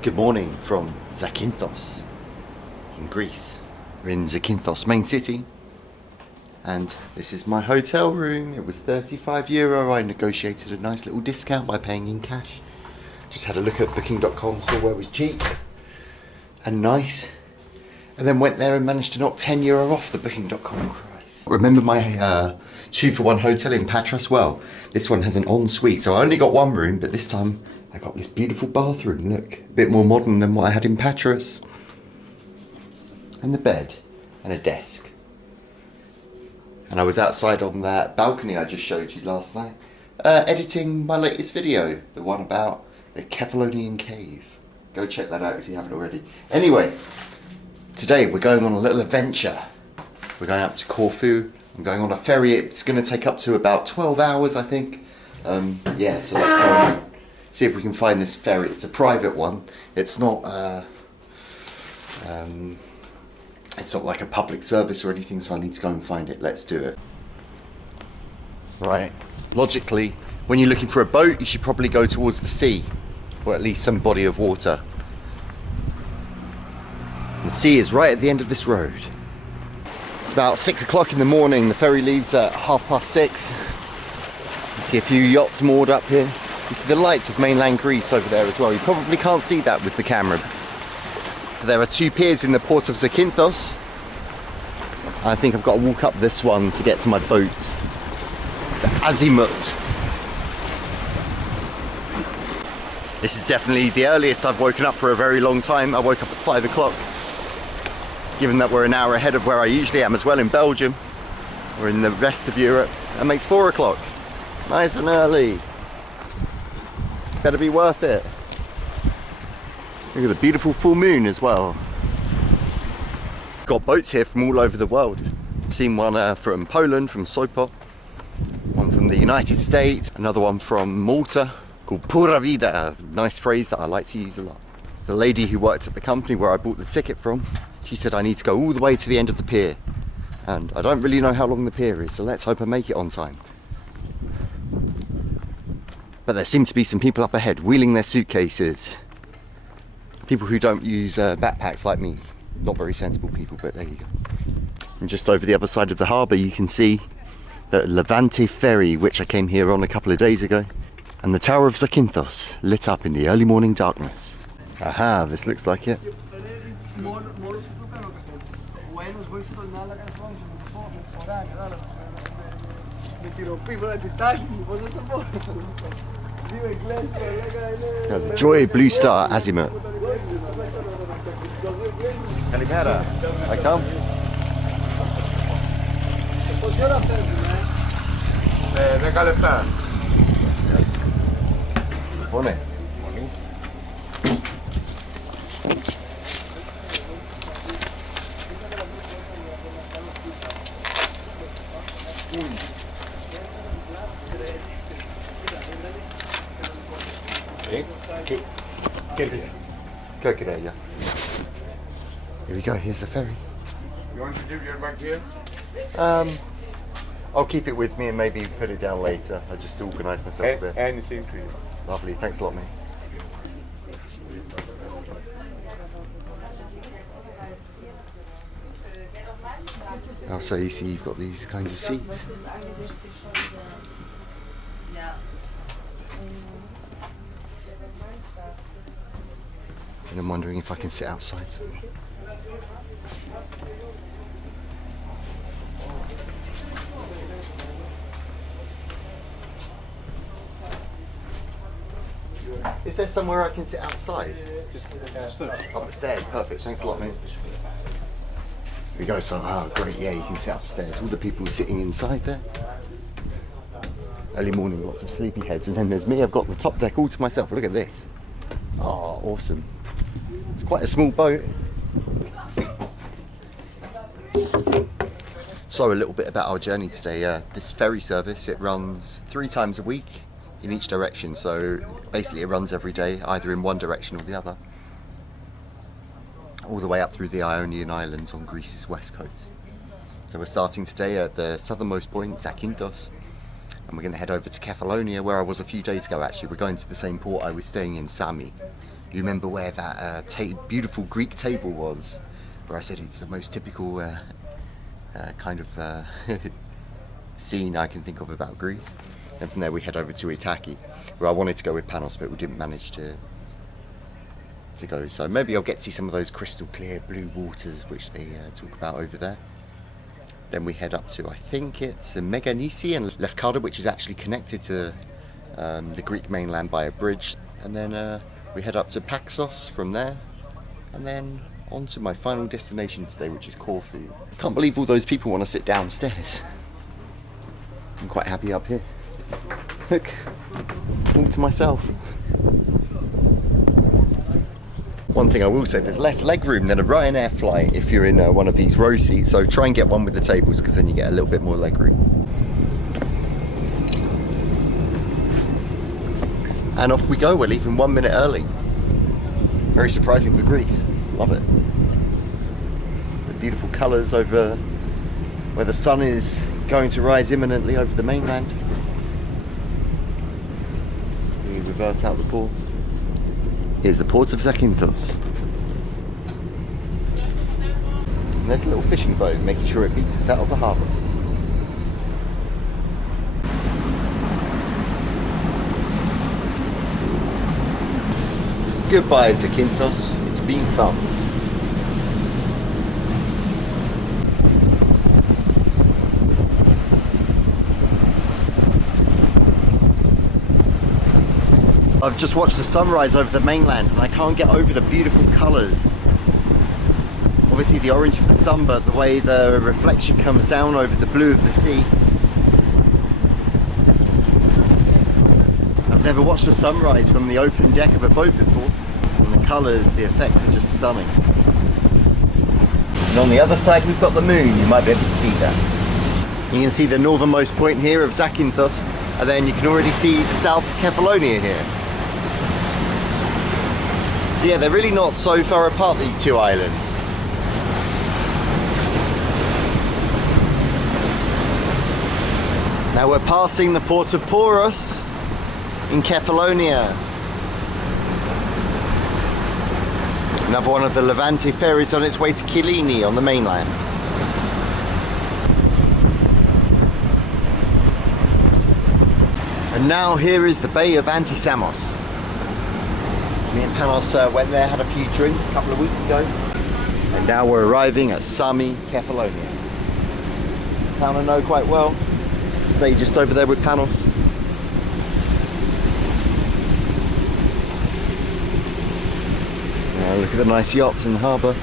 Good morning from Zakynthos in Greece. We're in Zakynthos main city and this is my hotel room. It was €35. I negotiated a nice little discount by paying in cash. Just had a look at booking.com, saw where it was cheap and nice, and then went there and managed to knock €10 off the booking.com price. Remember my 2-for-1 hotel in Paxos? Well, this one has an ensuite, so I only got one room, but this time I got this beautiful bathroom. Look, a bit more modern than what I had in Paxos. And the bed and a desk. And I was outside on that balcony I just showed you last night, editing my latest video, the one about the Kefalonian cave. Go check that out if you haven't already. Anyway, today we're going on a little adventure. We're going up to Corfu. I'm going on a ferry. It's going to take up to about 12 hours, I think. Yeah, so let's go and see if we can find this ferry. It's a private one. It's not like a public service or anything, so I need to go and find it. Let's do it. Right. Logically, when you're looking for a boat, you should probably go towards the sea, or at least some body of water. The sea is right at the end of this road. It's about 6 o'clock in the morning. The ferry leaves at 6:30. You see a few yachts moored up here. You see the lights of mainland Greece over there as well. You probably can't see that with the camera. There are 2 piers in the port of Zakynthos. I think I've got to walk up this one to get to my boat. The Azimut. This is definitely the earliest I've woken up for a very long time. I woke up at 5 o'clock. Given that we're an hour ahead of where I usually am as well in Belgium, or in the rest of Europe, that makes 4 o'clock. Nice and early. Better be worth it. Look at the beautiful full moon as well. Got boats here from all over the world. I've seen one from Poland, from Sopot, one from the United States, another one from Malta called Pura Vida, a nice phrase that I like to use a lot. The lady who worked at the company where I bought the ticket from, she said I need to go all the way to the end of the pier, and I don't really know how long the pier is, so let's hope I make it on time. But there seem to be some people up ahead wheeling their suitcases. People who don't use backpacks like me. Not very sensible people, but there you go. And just over the other side of the harbour you can see the Levante ferry, which I came here on a couple of days ago, and the Tower of Zakynthos lit up in the early morning darkness. Aha, this looks like it. Now, the Joy Blue Star Azimut. Lefkada, I come. Pone. Kerkyra, yeah. Here we go, here's the ferry. You want to leave your bag here? I'll keep it with me and maybe put it down later. I just organise myself a bit. Anything to you. Lovely, thanks a lot, mate. Oh, so you see you've got these kinds of seats. And I'm wondering if I can sit outside somewhere. Is there somewhere I can sit outside? Up the stairs, perfect. Thanks a lot, mate. Here we go, so, great, yeah, you can sit upstairs. All the people sitting inside there. Early morning, lots of sleepy heads, and then there's me. I've got the top deck all to myself. Look at this. Oh, awesome. It's quite a small boat. So a little bit about our journey today. This ferry service, it runs 3 times a week in each direction. So basically it runs every day, either in one direction or the other, all the way up through the Ionian Islands on Greece's west coast. So we're starting today at the southernmost point, Zakynthos, and we're going to head over to Kefalonia, where I was a few days ago actually. We're going to the same port I was staying in, Sami, You remember where that beautiful Greek table was? Where I said it's the most typical kind of scene I can think of about Greece. And from there we head over to Ithaki, where I wanted to go with Panos, but we didn't manage to go. So maybe I'll get to see some of those crystal clear blue waters which they talk about over there. Then we head up to, I think it's Meganissi and Lefkada, which is actually connected to the Greek mainland by a bridge. And then we head up to Paxos from there, and then on to my final destination today, which is Corfu. Can't believe all those people want to sit downstairs. I'm quite happy up here. Look, all to myself. One thing I will say, there's less legroom than a Ryanair flight if you're in one of these row seats, so try and get one with the tables, because then you get a little bit more legroom. And off we go, we're leaving 1 minute early. Very surprising for Greece, love it. The beautiful colours over where the sun is going to rise imminently over the mainland. We reverse out the port. Here's the port of Zakynthos. And there's a little fishing boat making sure it beats us out of the harbour. Goodbye Zakynthos, it's been fun. I've just watched the sunrise over the mainland and I can't get over the beautiful colours. Obviously the orange of the sun, but the way the reflection comes down over the blue of the sea. I've never watched a sunrise from the open deck of a boat before. And the colours, the effects are just stunning. And on the other side we've got the moon, you might be able to see that. You can see the northernmost point here of Zakynthos, and then you can already see the south of Kefalonia here. So yeah, they're really not so far apart, these two islands. Now we're passing the port of Poros in Kefalonia. Another one of the Levante ferries on its way to Kyllini on the mainland. And now here is the Bay of Antisamos. Me and Panos went there, had a few drinks a couple of weeks ago. And now we're arriving at Sami, Kefalonia. A town I know quite well. Stay just over there with Panos. Now look at the nice yachts in the harbour.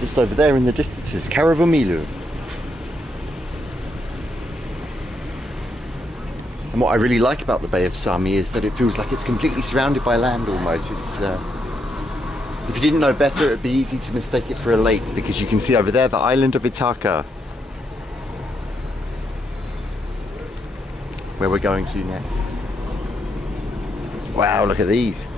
Just over there in the distance is Karavamilu. And what I really like about the Bay of Sami is that it feels like it's completely surrounded by land almost. It's if you didn't know better, it would be easy to mistake it for a lake, because you can see over there the island of Ithaki, where we're going to next. Wow, look at these.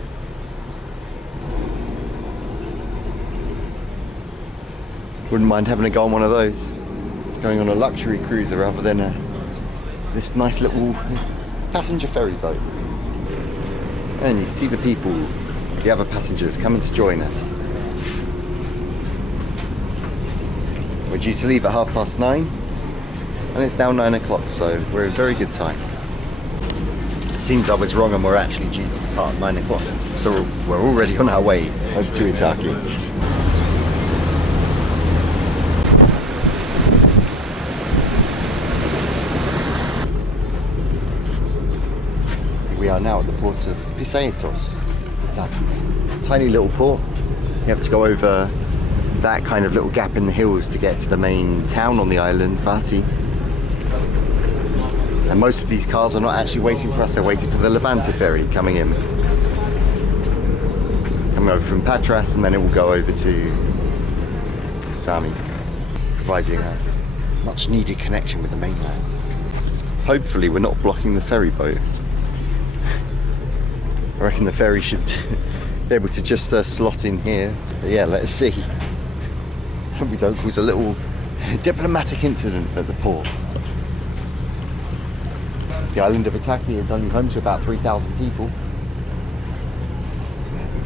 Wouldn't mind having a go on one of those. Going on a luxury cruiser rather than this nice little passenger ferry boat. And you can see the people, the other passengers coming to join us. We're due to leave at 9:30 and it's now 9 o'clock, so we're in very good time. It seems I was wrong and we're actually due to depart at 9 o'clock, so we're already on our way over to Ithaki. We are now at the port of Pisaetos, Ithaki. Tiny little port. You have to go over that kind of little gap in the hills to get to the main town on the island, Vati. And most of these cars are not actually waiting for us, they're waiting for the Levante ferry coming in. Coming over from Patras, and then it will go over to Sami, providing a much needed connection with the mainland. Hopefully we're not blocking the ferry boat. I reckon the ferry should be able to just slot in here. But yeah, let's see. Hope we don't cause a little diplomatic incident at the port. The island of Ithaki is only home to about 3,000 people.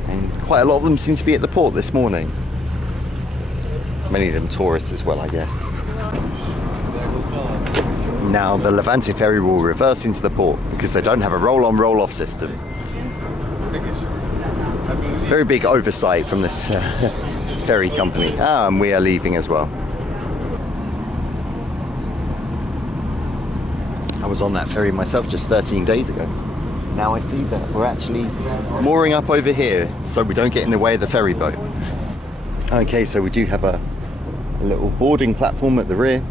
And quite a lot of them seem to be at the port this morning. Many of them tourists as well, I guess. Now the Levante ferry will reverse into the port because they don't have a roll-on, roll-off system. Very big oversight from this ferry company. And we are leaving as well. I was on that ferry myself just 13 days ago. Now I see that we're actually mooring up over here so we don't get in the way of the ferry boat. Okay, so we do have a little boarding platform at the rear.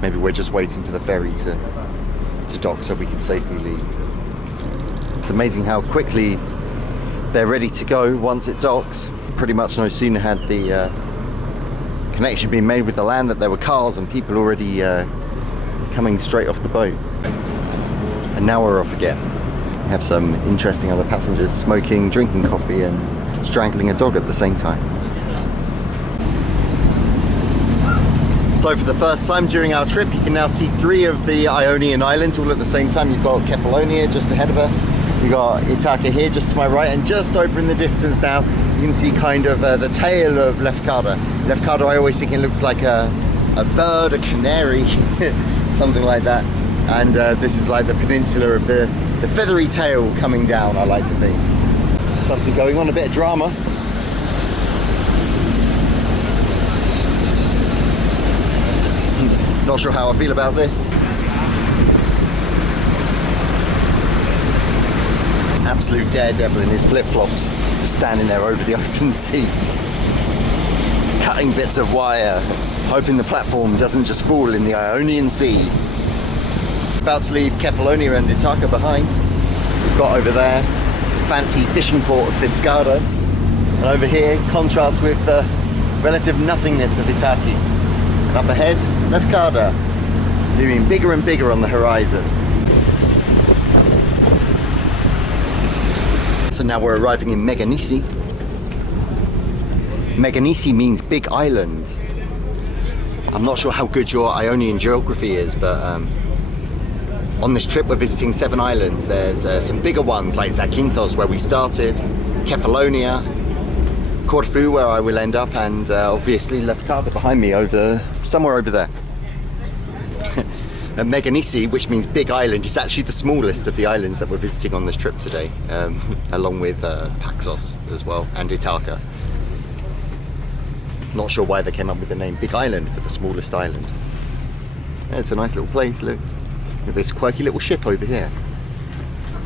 Maybe we're just waiting for the ferry to dock so we can safely leave. It's amazing how quickly they're ready to go once it docks. Pretty much no sooner had the connection been made with the land that there were cars and people already coming straight off the boat. And now we're off again. We have some interesting other passengers smoking, drinking coffee and strangling a dog at the same time. So for the first time during our trip, you can now see 3 of the Ionian islands all at the same time. You've got Kefalonia just ahead of us. You've got Ithaki here just to my right, and just over in the distance now, you can see kind of the tail of Lefkada. Lefkada, I always think it looks like a bird, a canary, something like that. And this is like the peninsula of the feathery tail coming down, I like to think. Something going on, a bit of drama. Not sure how I feel about this. Absolute daredevil in his flip-flops, just standing there over the open sea, cutting bits of wire, hoping the platform doesn't just fall in the Ionian Sea. About to leave Kefalonia and Ithaki behind. We've got over there fancy fishing port of Lefkada, and over here contrasts with the relative nothingness of Ithaki. And up ahead, Lefkada, looming bigger and bigger on the horizon. So now we're arriving in Meganissi. Meganissi means big island. I'm not sure how good your Ionian geography is, but on this trip we're visiting 7 islands. There's some bigger ones like Zakynthos, where we started, Kefalonia, Corfu, where I will end up, and obviously Lefkada behind me, somewhere over there. And Meganissi, which means big island, is actually the smallest of the islands that we're visiting on this trip today, along with Paxos as well, and Ithaki. Not sure why they came up with the name Big Island for the smallest island. Yeah, it's a nice little place, look. With this quirky little ship over here.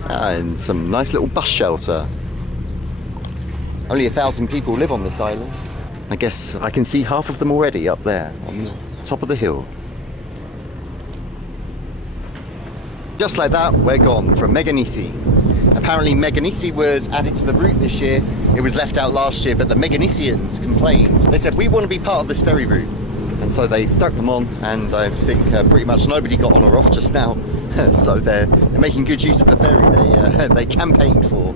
And some nice little bus shelter. Only 1,000 people live on this island. I guess I can see half of them already up there on the top of the hill. Just like that, we're gone from Meganissi. Apparently Meganissi was added to the route this year. It was left out last year, but the Meganissians complained. They said, we want to be part of this ferry route. And so they stuck them on, and I think pretty much nobody got on or off just now. So they're making good use of the ferry they campaigned for.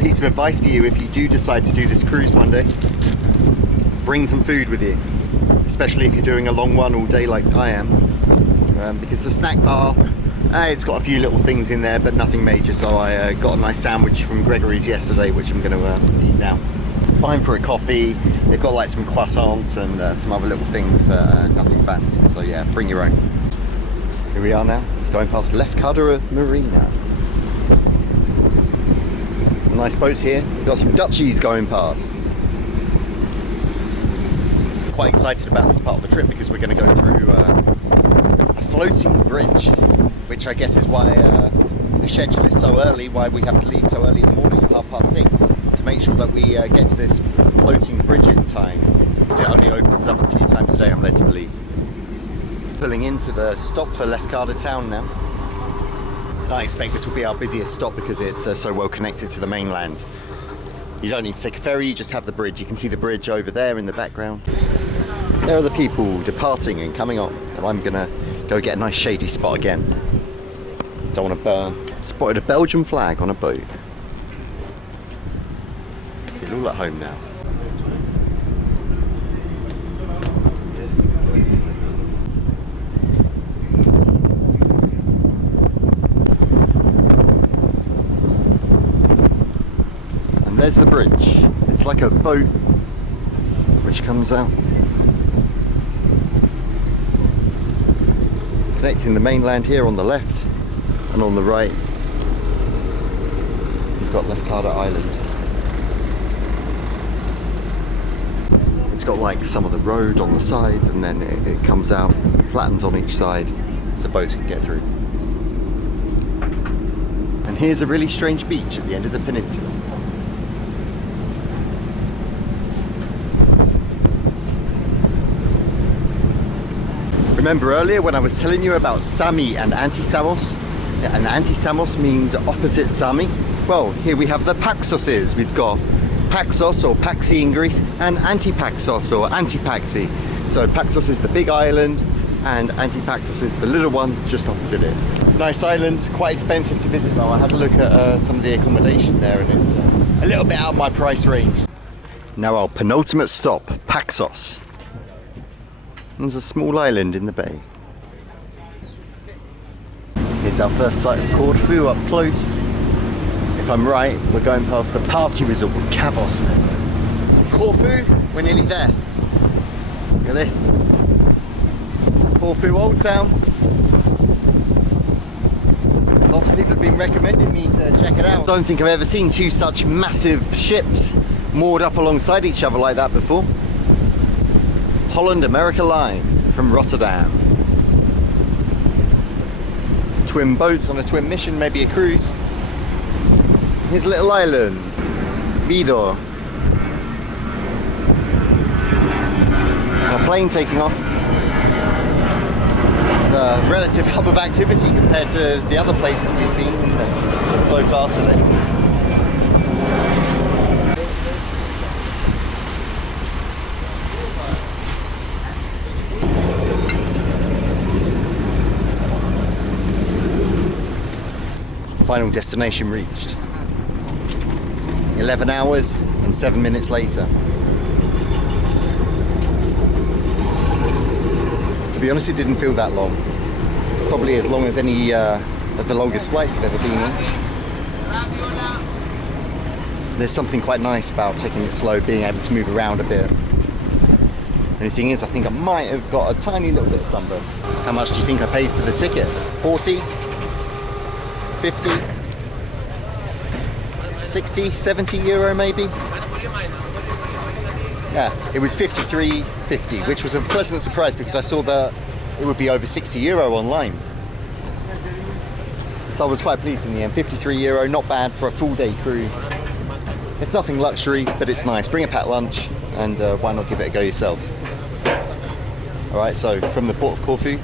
Piece of advice for you if you do decide to do this cruise one day: bring some food with you, especially if you're doing a long one all day like I am, because the snack bar, it's got a few little things in there but nothing major. So I got a nice sandwich from Gregory's yesterday, which I'm going to eat now. Fine for a coffee. They've got like some croissants and some other little things, but nothing fancy. So yeah, bring your own. Here we are now, going past Lefkada Marina. Some nice boats here. We've got some Dutchies going past. Quite excited about this part of the trip because we're going to go through a floating bridge, which I guess is why the schedule is so early, why we have to leave so early in the morning at 6:30, to make sure that we get to this floating bridge in time. It only opens up a few times a day, I'm led to believe. Pulling into the stop for Lefkada town now. I expect this will be our busiest stop because it's so well connected to the mainland. You don't need to take a ferry, you just have the bridge. You can see the bridge over there in the background. There are the people departing and coming on, and I'm gonna go get a nice shady spot again. Don't want to burn. Spotted a Belgian flag on a boat. Feel all at home now. There's the bridge. It's like a boat which comes out, connecting the mainland here on the left, and on the right you've got Lefkada Island. It's got like some of the road on the sides, and then it comes out, flattens on each side so boats can get through. And here's a really strange beach at the end of the peninsula. Remember earlier when I was telling you about Sami and Anti-Samos? And Anti-Samos means opposite Sami. Well, here we have the Paxoses. We've got Paxos or Paxi in Greece, and Anti-Paxos or Anti-Paxi. So Paxos is the big island, and Anti-Paxos is the little one just opposite it. Nice island, quite expensive to visit though. I had a look at some of the accommodation there, and it's a little bit out of my price range. Now our penultimate stop, Paxos. There's a small island in the bay. Here's our first sight of Corfu up close. If I'm right, we're going past the party resort with Kavos now. Corfu, we're nearly there. Look at this. Corfu Old Town. Lots of people have been recommending me to check it out. I don't think I've ever seen two such massive ships moored up alongside each other like that before. Holland America Line from Rotterdam. Twin boats on a twin mission, maybe a cruise. Here's a little island, Vidor. A plane taking off. It's a relative hub of activity compared to the other places we've been so far today. Final destination reached. 11 hours and 7 minutes later. To be honest, it didn't feel that long. It's probably as long as any of the longest flights I've ever been on. There's something quite nice about taking it slow, being able to move around a bit. Only thing is, I think I might have got a tiny little bit of sunburn. How much do you think I paid for the ticket? 40? 50? 60, 70 euro maybe? Yeah, it was 53.50, which was a pleasant surprise because I saw that it would be over 60 euro online. So I was quite pleased in the end. 53 euro, not bad for a full day cruise. It's nothing luxury, but it's nice. Bring a packed lunch, and why not give it a go yourselves? Alright, so from the port of Corfu,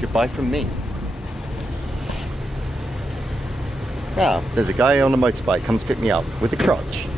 goodbye from me. Now, there's a guy on a motorbike, comes to pick me up with a crutch.